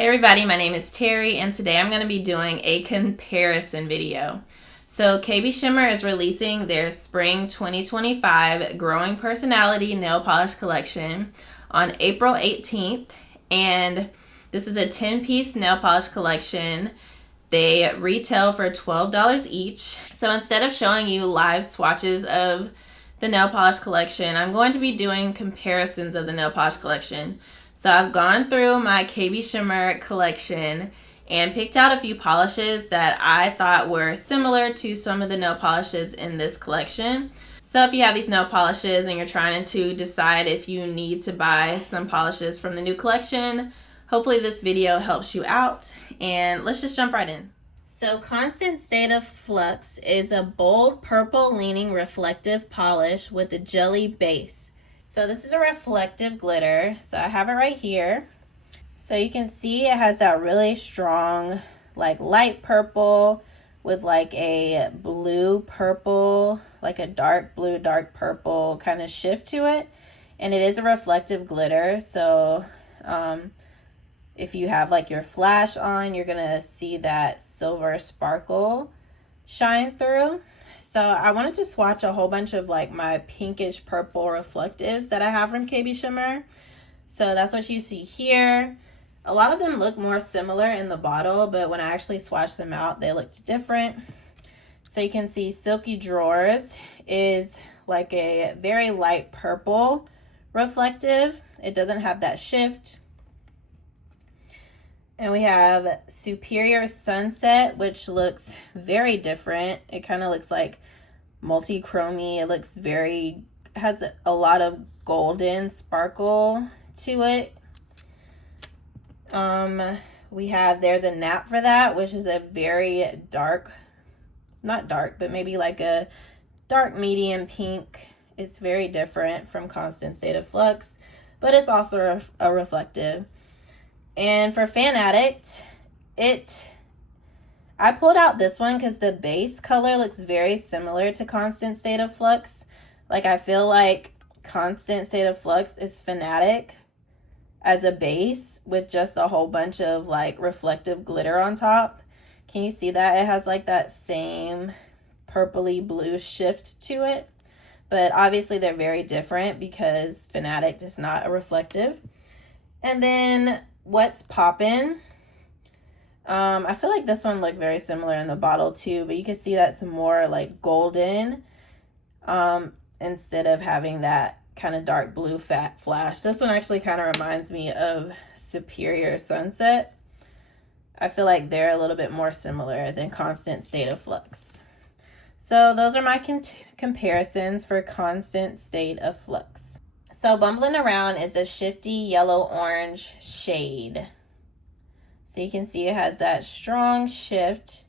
Hey everybody, my name is Terry and today I'm going to be doing a comparison video. So KBShimmer is releasing their Spring 2025 Growing Personality Nail Polish Collection on April 18th, and this is a 10-piece nail polish collection. They retail for $12 each. So instead of showing you live swatches of the nail polish collection, I'm going to be doing comparisons of the nail polish collection. So I've gone through my KBShimmer collection and picked out a few polishes that I thought were similar to some of the nail polishes in this collection. So if you have these nail polishes and you're trying to decide if you need to buy some polishes from the new collection, hopefully this video helps you out, and let's just jump right in. So Constant State of Flux is a bold purple leaning reflective polish with a jelly base. So this is a reflective glitter. So I have it right here. So you can see it has that really strong, like light purple with like a blue purple, like a dark blue, dark purple kind of shift to it. And it is a reflective glitter. So if you have like your flash on, you're gonna see that silver sparkle shine through. So I wanted to swatch a whole bunch of like my pinkish purple reflectives that I have from KBShimmer. So that's what you see here. A lot of them look more similar in the bottle, but when I actually swatched them out, they looked different. So you can see Silky Drawers is like a very light purple reflective. It doesn't have that shift. And we have Superior Sunset, which looks very different. It kind of looks like multi-chromy. It looks has a lot of golden sparkle to it. We have There's a Nap for That, which is a very dark, not dark, but maybe like a dark medium pink. It's very different from Constant State of Flux, but it's also a reflective. And for Fan Addict, I pulled out this one because the base color looks very similar to Constant State of Flux. Like I feel like Constant State of Flux is Fanatic as a base with just a whole bunch of like reflective glitter on top. Can you see that? It has like that same purpley blue shift to it. But obviously they're very different because Fanatic is not a reflective. And then What's Poppin'? I feel like this one looked very similar in the bottle too, but you can see that's more like golden instead of having that kind of dark blue fat flash. This one actually kind of reminds me of Superior Sunset. I feel like they're a little bit more similar than Constant State of Flux. So those are my comparisons for Constant State of Flux. So Bumbling Around is a shifty yellow-orange shade. So you can see it has that strong shift.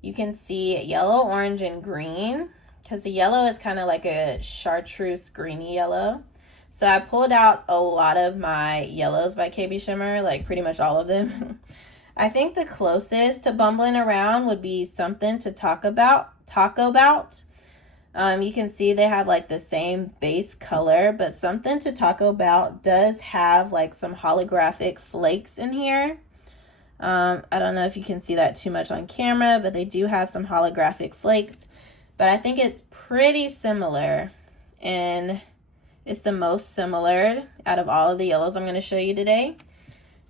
You can see yellow, orange, and green, because the yellow is kind of like a chartreuse greeny yellow. So I pulled out a lot of my yellows by KBShimmer, like pretty much all of them. I think the closest to Bumbling Around would be Something to Talk About. You can see they have like the same base color, but Something to Talk About does have like some holographic flakes in here. I don't know if you can see that too much on camera, but they do have some holographic flakes. But I think it's pretty similar, and it's the most similar out of all of the yellows I'm going to show you today.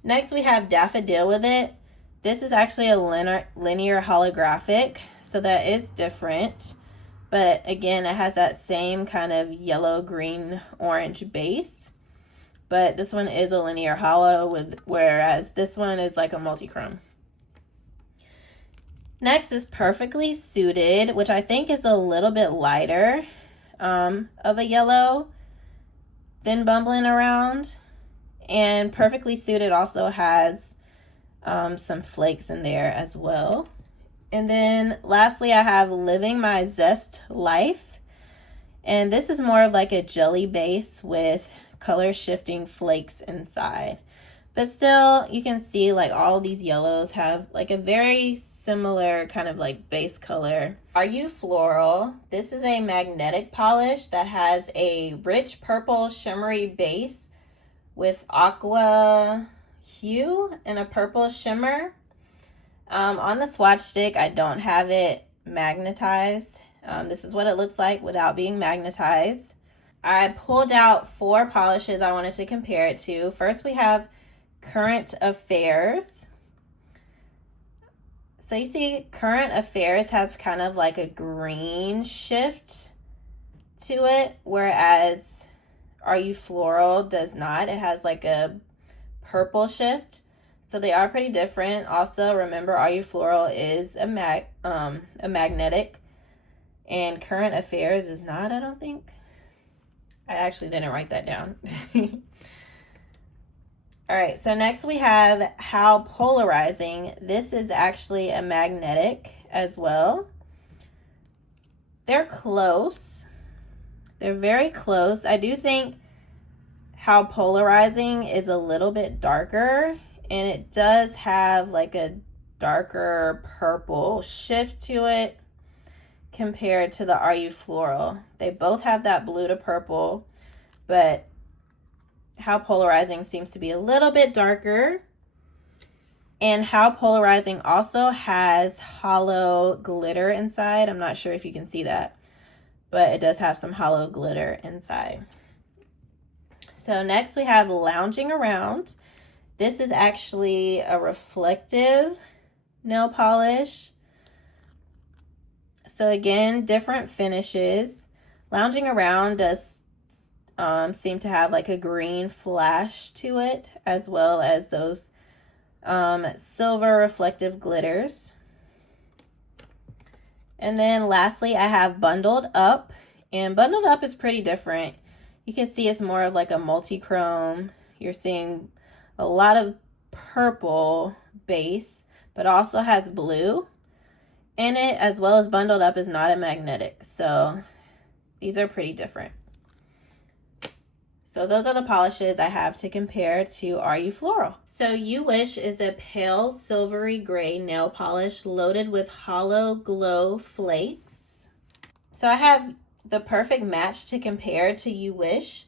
Next, we have Daffodil With It. This is actually a linear holographic, so that is different. But again, it has that same kind of yellow, green, orange base. But this one is a linear holo, whereas this one is like a multi-chrome. Next is Perfectly Suited, which I think is a little bit lighter of a yellow than Bumbling Around. And Perfectly Suited also has some flakes in there as well. And then lastly, I have Living My Zest Life. And this is more of like a jelly base with color shifting flakes inside. But still, you can see like all these yellows have like a very similar kind of like base color. You Floral. This is a magnetic polish that has a rich purple shimmery base with aqua hue and a purple shimmer. On the swatch stick, I don't have it magnetized. This is what it looks like without being magnetized. I pulled out 4 polishes I wanted to compare it to. First, we have Current Affairs. So you see Current Affairs has kind of like a green shift to it, whereas Are You Floral does not. It has like a purple shift. So they are pretty different. Also, remember, Are You Floral is a magnetic, and Current Affairs is not, I don't think. I actually didn't write that down. All right, so next we have How Polarizing. This is actually a magnetic as well. They're close. They're very close. I do think How Polarizing is a little bit darker, and it does have like a darker purple shift to it compared to the Are You Floral. They both have that blue to purple, but How Polarizing seems to be a little bit darker. And How Polarizing also has hollow glitter inside. I'm not sure if you can see that, but it does have some hollow glitter inside. So next we have Lounging Around. This is actually a reflective nail polish. So again, different finishes. Lounging Around does seem to have like a green flash to it, as well as those silver reflective glitters. And then lastly, I have Bundled Up, and Bundled Up is pretty different. You can see it's more of like a multi-chrome. You're seeing a lot of purple base, but also has blue in it, as well as Bundled Up is not a magnetic. So these are pretty different. So those are the polishes I have to compare to Are You Floral. So You Wish is a pale silvery gray nail polish loaded with hollow glow flakes. So I have the perfect match to compare to You Wish.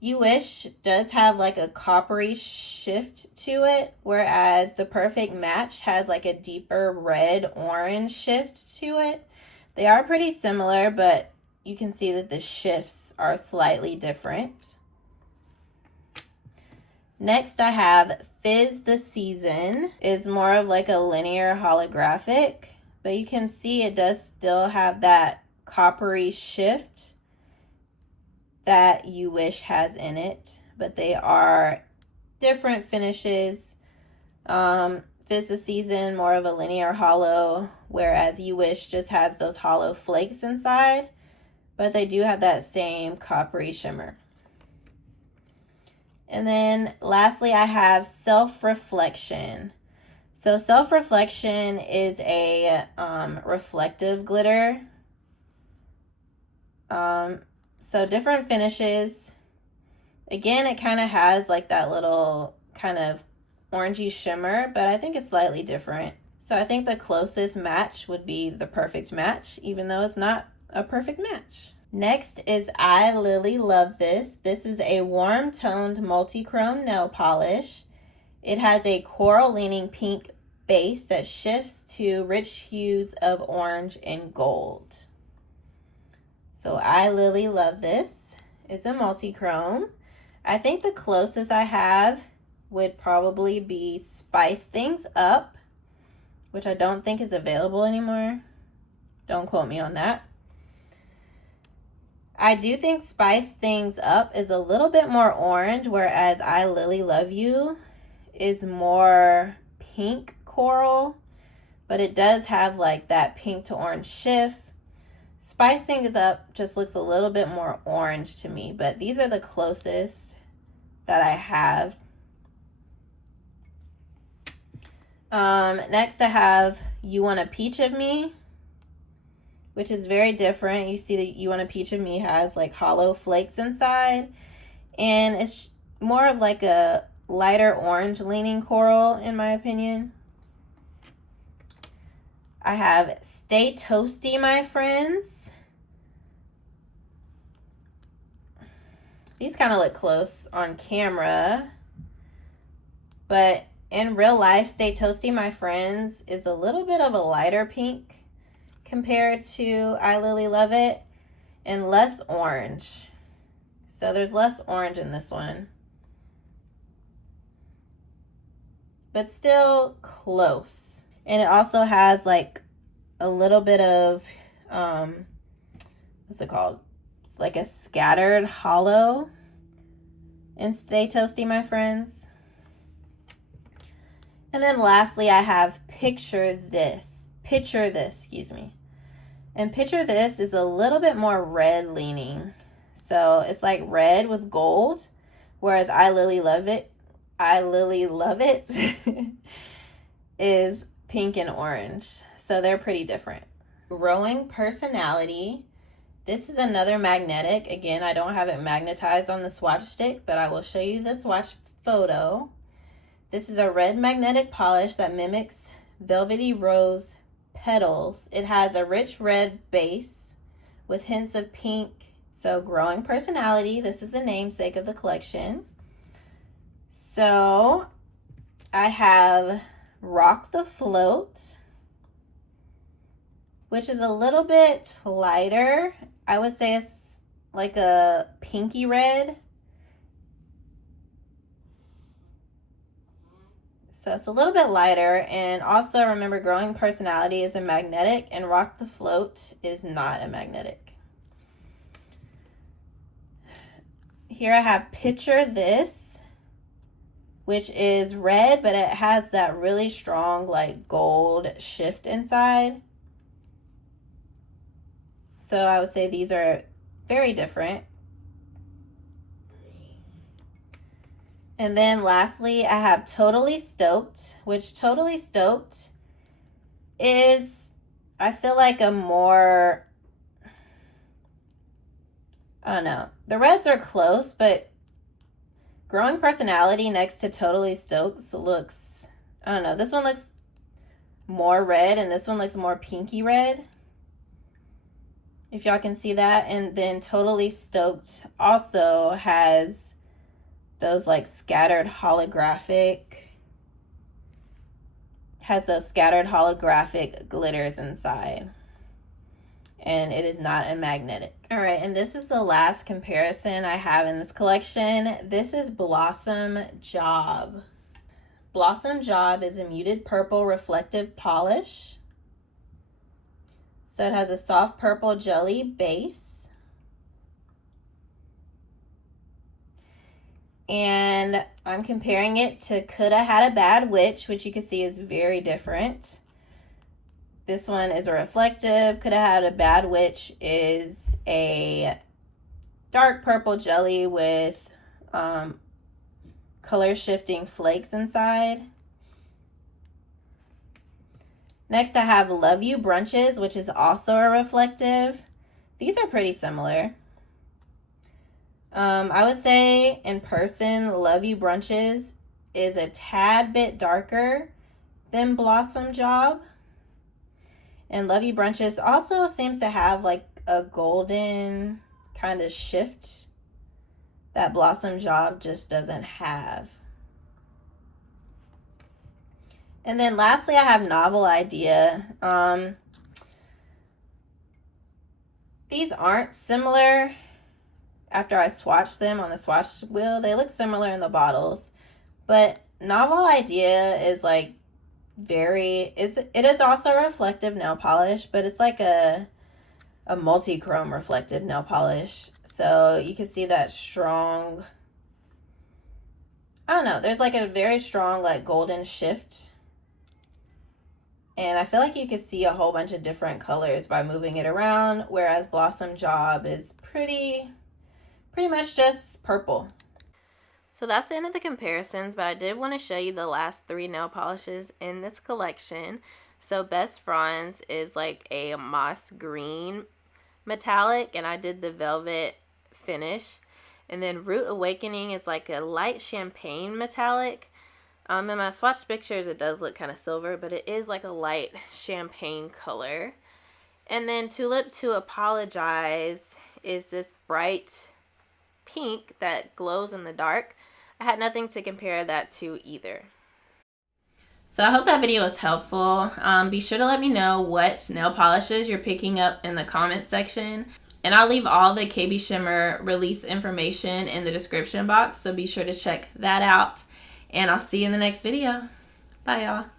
You Wish does have like a coppery shift to it, whereas the perfect match has like a deeper red orange shift to it. They are pretty similar, but you can see that the shifts are slightly different. Next, I have Fizz the Season. Is more of like a linear holographic, but you can see it does still have that coppery shift that You Wish has in it, but they are different finishes. Fizz the Season, more of a linear hollow, whereas You Wish just has those hollow flakes inside, but they do have that same coppery shimmer. And then lastly, I have Self-Reflection. So Self-Reflection is a reflective glitter. So different finishes. Again, it kind of has like that little kind of orangey shimmer, but I think it's slightly different. So I think the closest match would be the perfect match, even though it's not a perfect match. Next is I Lily Love This. This is a warm toned multi-chrome nail polish. It has a coral leaning pink base that shifts to rich hues of orange and gold. So I Lily Love This is a multi-chrome. I think the closest I have would probably be Spice Things Up, which I don't think is available anymore. Don't quote me on that. I do think Spice Things Up is a little bit more orange, whereas I Lily Love You is more pink coral, but it does have like that pink to orange shift. Spice Things Up just looks a little bit more orange to me, but these are the closest that I have. Next I have You Want a Peach of Me, which is very different. You see that You Want a Peach of Me has like hollow flakes inside, and it's more of like a lighter orange leaning coral in my opinion. I have Stay Toasty, My Friends. These kind of look close on camera, But in real life, Stay Toasty, My Friends is a little bit of a lighter pink compared to I Lily Love It, and less orange. So there's less orange in this one. But still close. And it also has like a little bit of, what's it called? It's like a scattered hollow in Stay Toasty, My Friends. And then lastly, I have Picture This, excuse me. And Picture This is a little bit more red leaning. So it's like red with gold, whereas I Lily Love It is pink and orange. So they're pretty different. Growing Personality. This is another magnetic. Again, I don't have it magnetized on the swatch stick, but I will show you the swatch photo. This is a red magnetic polish that mimics velvety rose petals. It has a rich red base with hints of pink. So Growing Personality, this is the namesake of the collection. So I have Rock the Float, which is a little bit lighter. I would say it's like a pinky red. So it's a little bit lighter. And also remember, Growing Personality is a magnetic and Rock the Float is not a magnetic. Here I have Picture This, which is red, but it has that really strong like gold shift inside. So I would say these are very different. And then lastly, I have Totally Stoked, which Totally Stoked is, I feel like a more, I don't know. The reds are close, but Growing Personality next to Totally Stoked looks, I don't know. This one looks more red and this one looks more pinky red, if y'all can see that. And then Totally Stoked also has those like scattered holographic glitters inside. And it is not a magnetic. All right, and this is the last comparison I have in this collection. This is Blossom Job. Blossom Job is a muted purple reflective polish. So it has a soft purple jelly base. And I'm comparing it to Coulda Had a Bad Witch, which you can see is very different. This one is a reflective. Coulda Had a Bad Witch is a dark purple jelly with color shifting flakes inside. Next I have Love You Brunches, which is also a reflective. These are pretty similar. I would say in person, Love You Brunches is a tad bit darker than Blossom Job. And Love You Brunches also seems to have like a golden kind of shift that Blossom Job just doesn't have. And then lastly, I have Novel Idea. These aren't similar. After I swatched them on the swatch wheel, they look similar in the bottles. But Novel Idea is like it is also a reflective nail polish, but it's like a multi-chrome reflective nail polish. So you can see that strong, I don't know, there's like a very strong like golden shift. And I feel like you can see a whole bunch of different colors by moving it around, whereas Blossom Job is pretty much just purple. So that's the end of the comparisons, but I did want to show you the last 3 nail polishes in this collection. So Best Franz is like a moss green metallic, and I did the velvet finish. And then Root Awakening is like a light champagne metallic. In my swatch pictures, it does look kind of silver, but it is like a light champagne color. And then Tulip to Apologize is this bright pink that glows in the dark. I had nothing to compare that to either. So I hope that video was helpful. Be sure to let me know what nail polishes you're picking up in the comment section. And I'll leave all the KBShimmer release information in the description box, so be sure to check that out. And I'll see you in the next video. Bye, y'all.